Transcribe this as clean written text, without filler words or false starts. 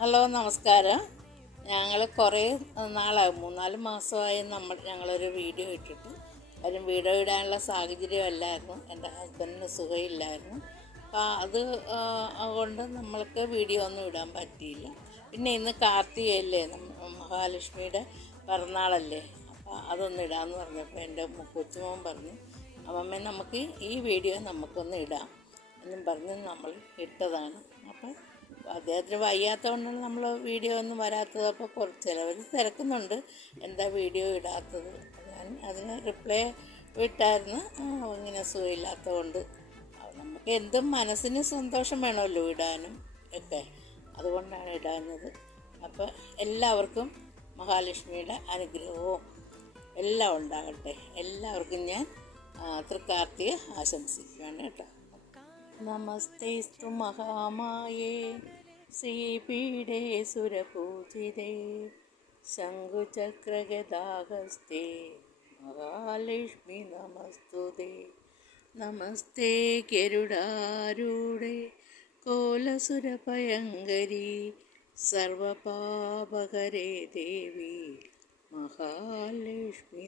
Hello, നമസ്കാരം. ഞങ്ങൾ കുറേ നാളായി, 3-4 മാസമായി ഞങ്ങളൊരു വീഡിയോ ഇട്ടിട്ട്. കാര്യം വീഡിയോ ഇടാനുള്ള സാഹചര്യമല്ലായിരുന്നു, എൻ്റെ ഹസ്ബൻഡിന് സുഖമില്ലായിരുന്നു. അപ്പോൾ അതുകൊണ്ട് നമ്മൾക്ക് വീഡിയോ ഒന്നും ഇടാൻ പറ്റിയില്ല. പിന്നെ ഇന്ന് കാർത്തികയല്ലേ, മഹാലക്ഷ്മിയുടെ പിറന്നാളല്ലേ, അപ്പോൾ അതൊന്ന് ഇടാമെന്ന് പറഞ്ഞപ്പോൾ എൻ്റെ കൊച്ചുമോൻ പറഞ്ഞു, അമ്മമ്മ നമുക്ക് ഈ വീഡിയോ നമുക്കൊന്ന് ഇടാം എന്നും പറഞ്ഞ് നമ്മൾ ഇട്ടതാണ്. അപ്പോൾ അദ്ദേഹത്തിന് വയ്യാത്തതുകൊണ്ടാണ് നമ്മൾ വീഡിയോ ഒന്നും വരാത്തത്. അപ്പോൾ ചിലവർ തിരക്കുന്നുണ്ട്, എന്താ വീഡിയോ ഇടാത്തത്. ഞാൻ അതിന് റിപ്ലൈ വിട്ടായിരുന്നു, ഇങ്ങനെ സുഖമില്ലാത്തതുകൊണ്ട്. നമുക്ക് എന്തും മനസ്സിന് സന്തോഷം വേണമല്ലോ ഇടാനും ഒക്കെ, അതുകൊണ്ടാണ് ഇടാഞ്ഞത്. അപ്പോൾ എല്ലാവർക്കും മഹാലക്ഷ്മിയുടെ അനുഗ്രഹവും എല്ലാം ഉണ്ടാകട്ടെ. എല്ലാവർക്കും ഞാൻ തൃക്കാർത്തിക ആശംസിക്കുകയാണ് കേട്ടോ. നമസ്തേസ്തു മഹാമായേ ശ്രീപീഠേ സുരപൂജിതേ ശംഖുചക്രഗദാഹസ്തേ മഹാലക്ഷ്മി നമസ്തുതേ. നമസ്തേ ഗരുഡാരൂഢേ കോലസുരഭയങ്കരി സർവപാപഹരേ ദേവി മഹാലക്ഷ്മി.